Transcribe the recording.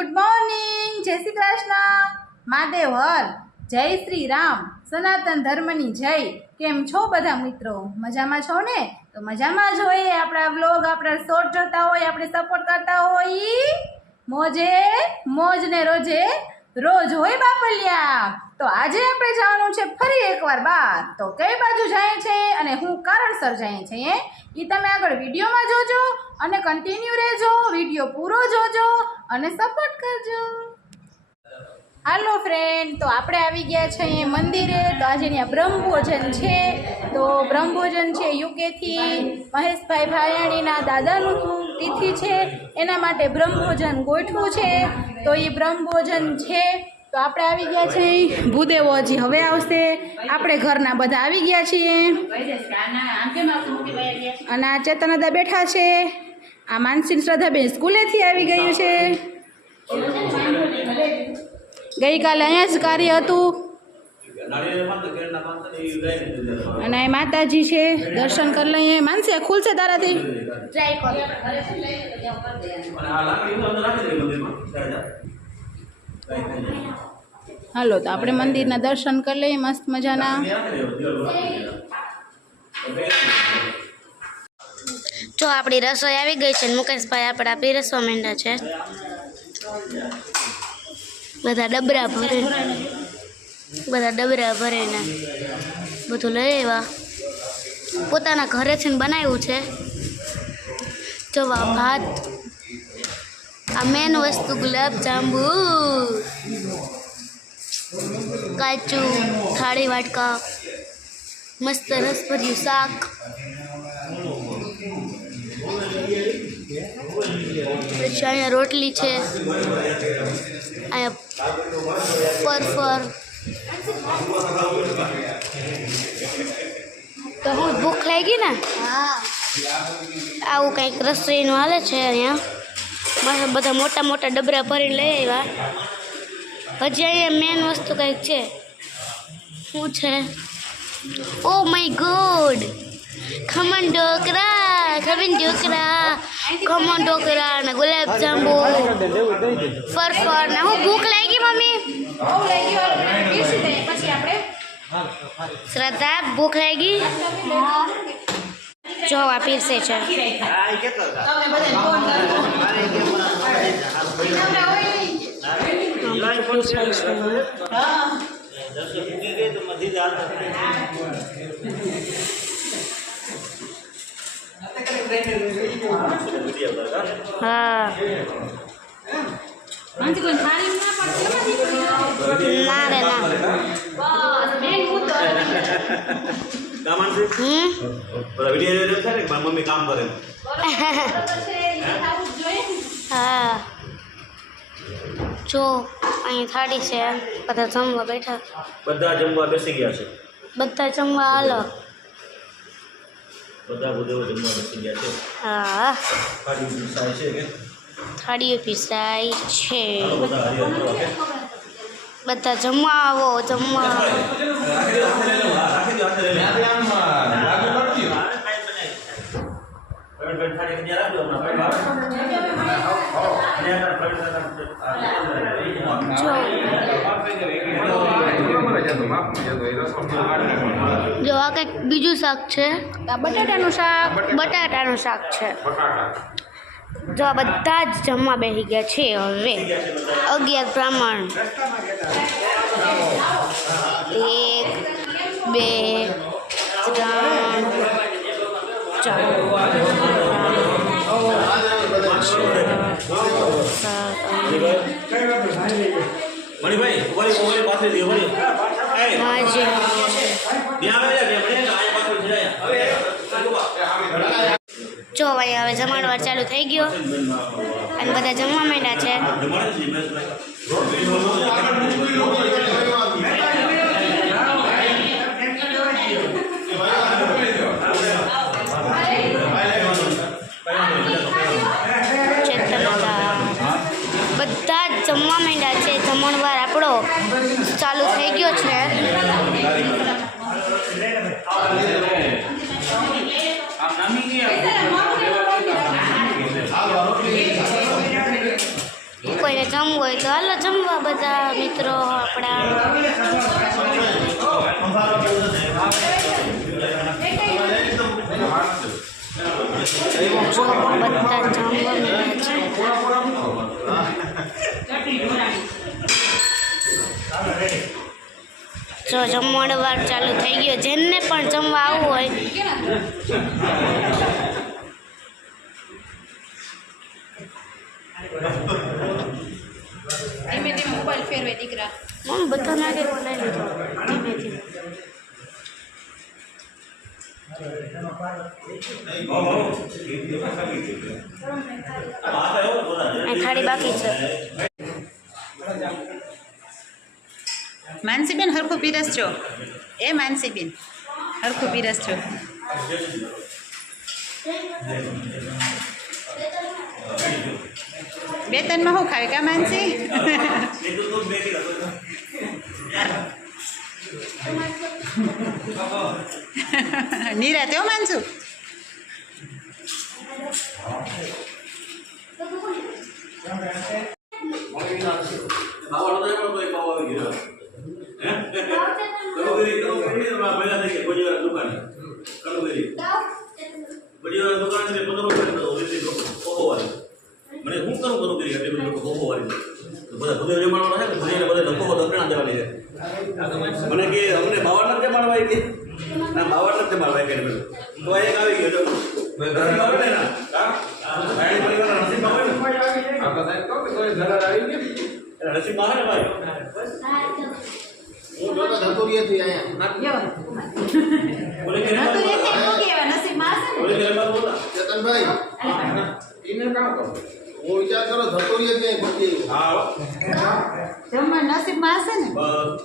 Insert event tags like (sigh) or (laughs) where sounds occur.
Good morning જય શ્રી કૃષ્ણ. મહાદેવ હર. જય શ્રી રામ. સનાતન ધર્મની જય. કેમ છો બધા મિત્રો? મજામાં છો ને? તો મજામાં જ હોઈએ આપણા વ્લોગ આપણા શોર્ટ જોતા હોય, આપણે સપોર્ટ કરતા હોય. મોજે મોજ ને રોજે રોજ હોય બાપલિયા. તો આજે આપણે જવાનું છે ફરી એકવાર બાર. તો કઈ બાજુ જાય છે અને હું કારણસર જાય છે એ તમે આગળ વિડીયોમાં જોજો અને કન્ટિન્યુ રહેજો વીડિયો પૂરો જોજો અને સપોર્ટ કરજો. હાલો ફ્રેન્ડ તો આપણે આવી ગયા છીએ મંદિરે. તો આજે ત્યાં બ્રહ્મભોજન છે. તો બ્રહ્મભોજન છે યુકેથી મહેશભાઈ ભાયાણીના દાદાનું તિથિ છે. એના માટે બ્રહ્મભોજન ગોઠવું છે. તો એ બ્રહ્મભોજન છે. તો આપણે આવી ગયા છીએ ભૂદેવો હજી હવે આવશે. આપણે ઘરના બધા આવી ગયા છીએ. અને આ ચેતનદા બેઠા છે. આ માનસી શ્રદ્ધાબેન સ્કૂલેથી આવી ગયું છે. ગઈકાલે અહીંયા જ કાર્ય હતું. અને અહીં માતાજી છે. દર્શન કરી લઈએ. માનસી, ખુલશે તારાથી? હાલો, તો આપણે મંદિરના દર્શન કરી લઈએ મસ્ત મજાના. જો આપણી રસોઈ આવી ગઈ છે મુકેશભાઈ આપણા પીરસવા માંડ્યા છે. બધા ડબરા ભરે બધા ડબરા ભરીને બધું લઈ આવ્યા. પોતાના ઘરેથી બનાવ્યું છે. જવા ભાત, આ મેન વસ્તુ ગુલાબ જાંબુ કાચું થાળી વાટકા, મસ્ત રસભર્યું શાક પછી અહીંયા રોટલી છે. અહીંયા પરફર તો હું ભૂખ લાગી ને? આવું કંઈક રસોઈનું હાલે છે અહીંયા. બસ બધા મોટા મોટા ડબરા ભરીને લઈ આવ્યા. હજી અહીંયા મેન વસ્તુ કંઈક છે. શું છે? Oh my God khaman dhokla khaman dhokla khaman dhokla ને ગુલાબ જાંબુ ફરફર ને હું ભૂખ લાગી મમ્મી શ્રદ્ધા ભૂખ લાગી જો આ પીરસે છે હા માનસી કોઈ થાળી ના પડતી ના રે ના બસ મેન મુદ્દો કામણ છે હમ પેલા વીડિયો જોયો છે ને કે મારી મમ્મી કામ કરે હા જો અહીં થાળી છે બધા જમવા બેઠા બધા જમવા બેસી ગયા છે બધા જમવા હાલો બધા બુદેવો જમવા બેસી ગયા છે. હા. થાળી પીસાય છે કે? થાળીઓ પીસાય છે. બધા જમવા આવો જમવા. આવો. જો આ કંઈક બીજું શાક છે? આ બટાટાનું શાક. બટાટાનું શાક છે. જો આ બધા જ જમવા બેસી ગયા છે હવે. અગિયાર બ્રાહ્મણ. એક બે ત્રણ ચાર મણિભાઈ પાસે ત્યાં આવે છે છે અહીંયા જો ભાઈ હવે જમાડવાર ચાલુ થઈ ગયો. અને બધા જમવા માંડ્યા છે. બધા જમવા માંડ્યા છે જમણવાર. ચાલુ થઈ ગયો છે. કોઈને કે જમવું હોય તો હાલો જમવા બધા મિત્રો આપણા. જો બધા જમવા જો જમવાનો વાર ચાલુ થઈ ગયો જેને પણ જમવા આવવું હોય ધીમે ધીમે મોબાઈલ ફેરવે દીકરા મમ બધો નાગે બોલાવી લીધો ધીમે ધીમે અહીં થાળી બાકી છે માનસીબેન હરખું પીરસજો એ માનસીબેન, હરખું પીરસજો બે ત્રણમાં શું ખાવે કા માનસી? (laughs) નિરાતે હો માનસુ? બધા ભૂદેવ જમાડવાના છે ને, ભૂદેવને બધા ધક્કો દક્ષિણા દેવાની છે. મને કે અમને બાવા નથી જમાડવા એ કે. ના બાવા નથી જમાડવા કે તો એક આવી ગયો તો નસીબ આવે ને? એના. હા? રાયણી પરિવારના નસીબમાં હોય ને. એટલે નસીબમાં આવે ને ભાઈ? હું બોલે કે બોલે કે બોલા ચેતનભાઈ. એને કામ કરો. હું વિચાર કરો ધતુરીએ ક્યાંય પહોંચી હા. જમવા નસીબમાં હશે ને? બસ.